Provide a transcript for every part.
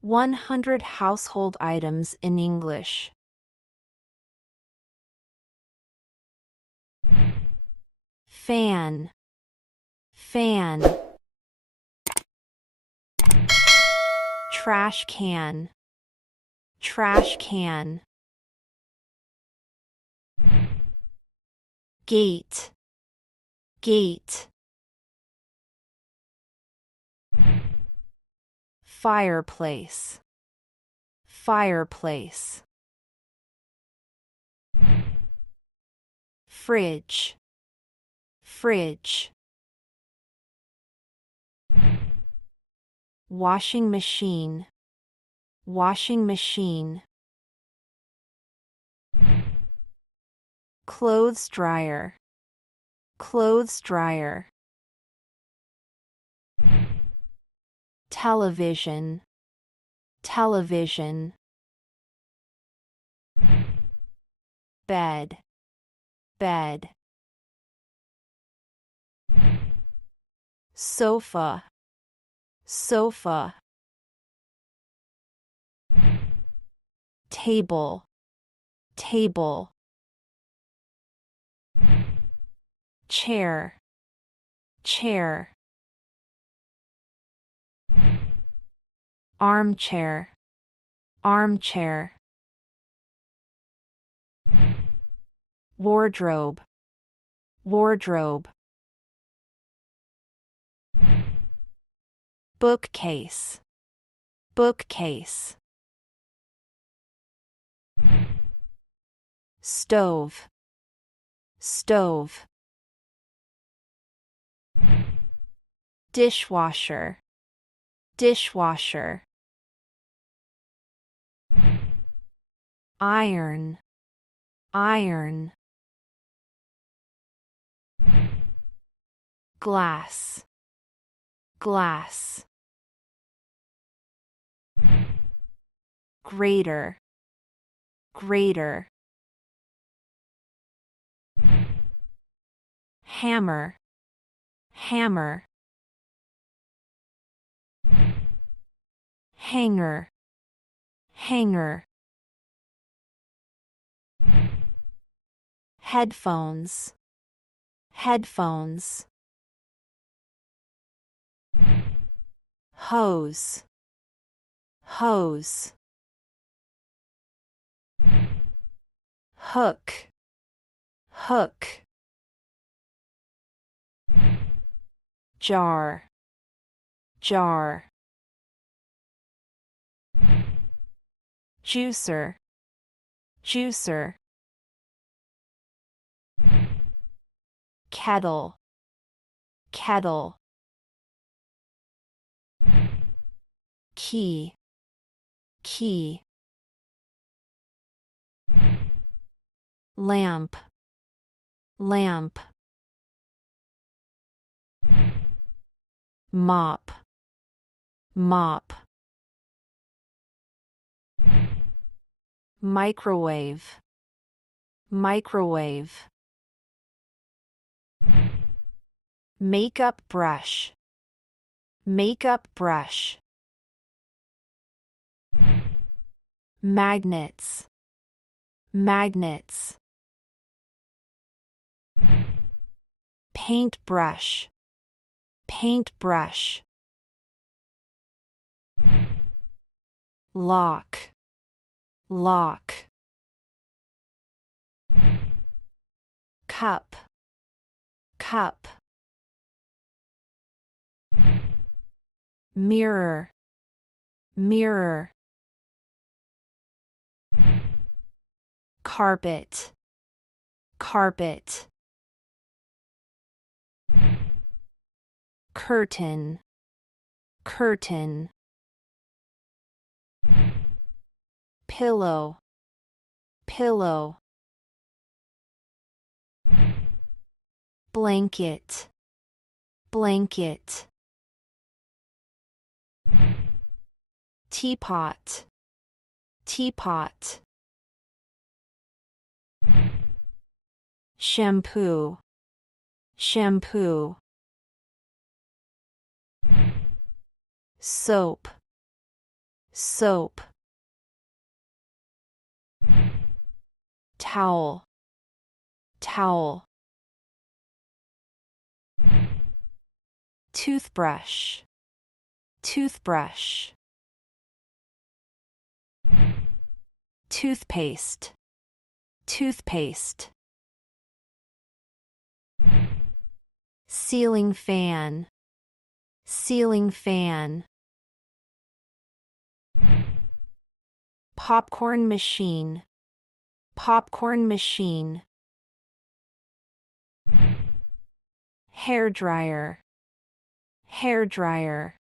100 household items in English. Fan, fan. Trash can, trash can. Gate, gate. Fireplace, fireplace. Fridge, fridge. Washing machine, washing machine. Clothes dryer, clothes dryer. Television, television. Bed, bed. Sofa, sofa. Table, table. Chair, chair. Armchair, armchair. Wardrobe, wardrobe. Bookcase, bookcase. Stove, stove. Dishwasher, dishwasher. Iron, iron. Glass, glass. Grater, grater. Hammer, hammer. Hanger, hanger. Headphones, headphones. Hose, hose. Hook, hook. Jar, jar. Juicer, juicer. Kettle, kettle. Key, key. Lamp, lamp. Mop, mop. Microwave, microwave. Makeup brush, makeup brush. Magnets, magnets. Paintbrush, paintbrush. Lock, lock. Cup, cup. Mirror, mirror. Carpet, carpet. Curtain, curtain. Pillow, pillow. Blanket, blanket. Teapot, teapot. Shampoo, shampoo. Soap, soap, towel, towel, toothbrush, toothbrush, toothpaste, toothpaste, ceiling fan, ceiling fan, popcorn machine, popcorn machine, hair dryer, hair dryer,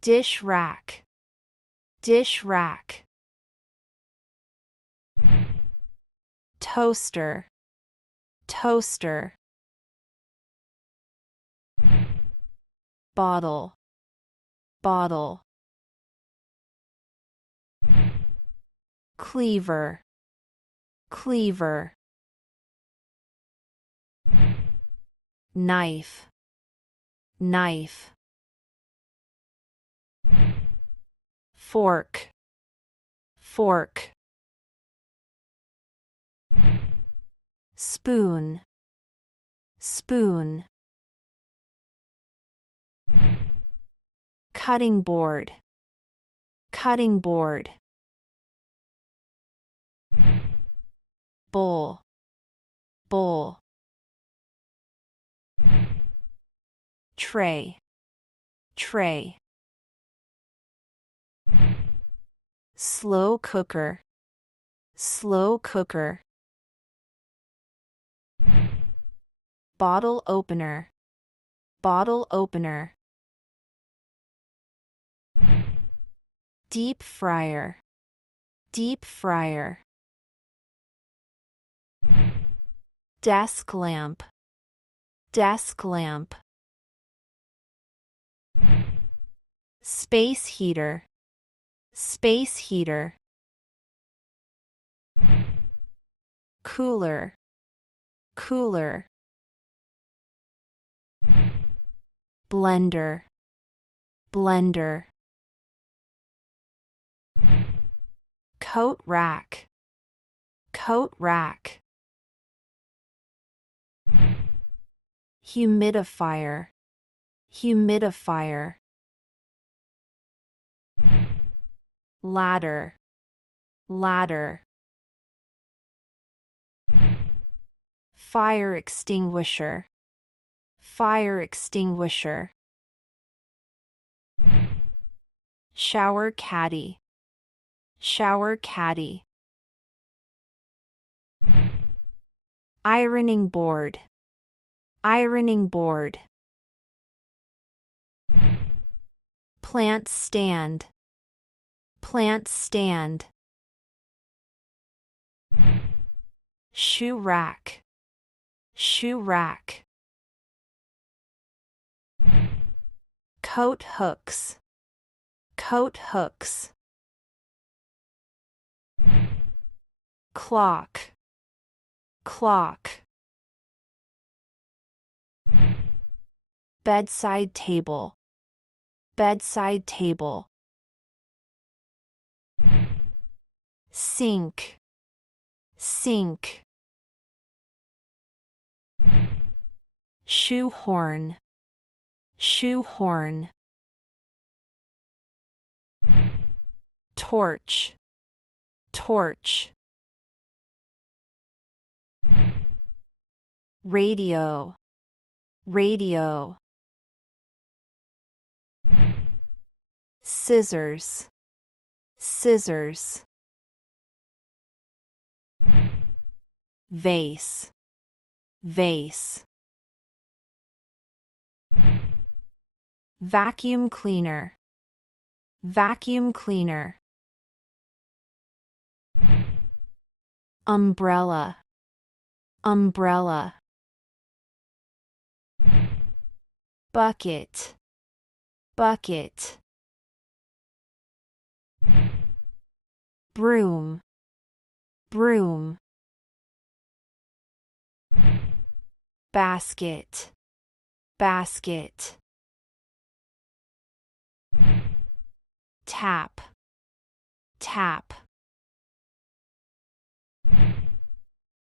dish rack, dish rack, toaster, toaster, bottle, bottle, cleaver, cleaver, knife, knife, fork, fork, spoon, spoon, cutting board, cutting board, bowl, bowl, tray, tray, slow cooker, slow cooker, bottle opener, bottle opener, deep fryer, deep fryer, desk lamp, desk lamp, space heater, space heater, cooler, cooler, blender, blender, coat rack, coat rack, humidifier, humidifier, ladder, ladder, fire extinguisher, fire extinguisher, shower caddy, shower caddy, ironing board, ironing board, plant stand, plant stand, shoe rack, shoe rack, coat hooks, coat hooks, clock, clock, bedside table, bedside table, sink, sink, shoehorn, shoehorn, torch, torch, radio, radio, scissors, scissors, vase, vase, vacuum cleaner, vacuum cleaner, umbrella, umbrella, bucket, bucket, broom, broom, basket, basket, tap, tap.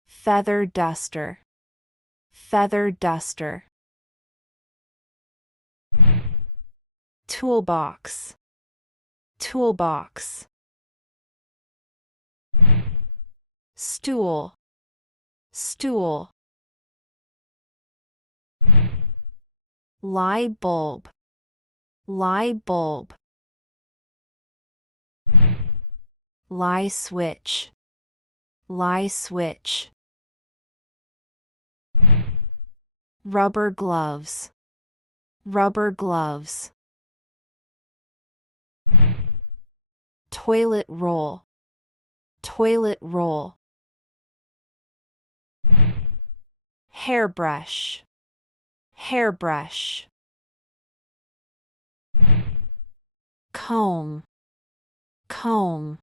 Feather duster, feather duster. Toolbox, toolbox. Stool, stool. Light bulb, light bulb. Light switch, light switch. Rubber gloves, rubber gloves. Toilet roll, toilet roll. Hairbrush, hairbrush. Comb, comb.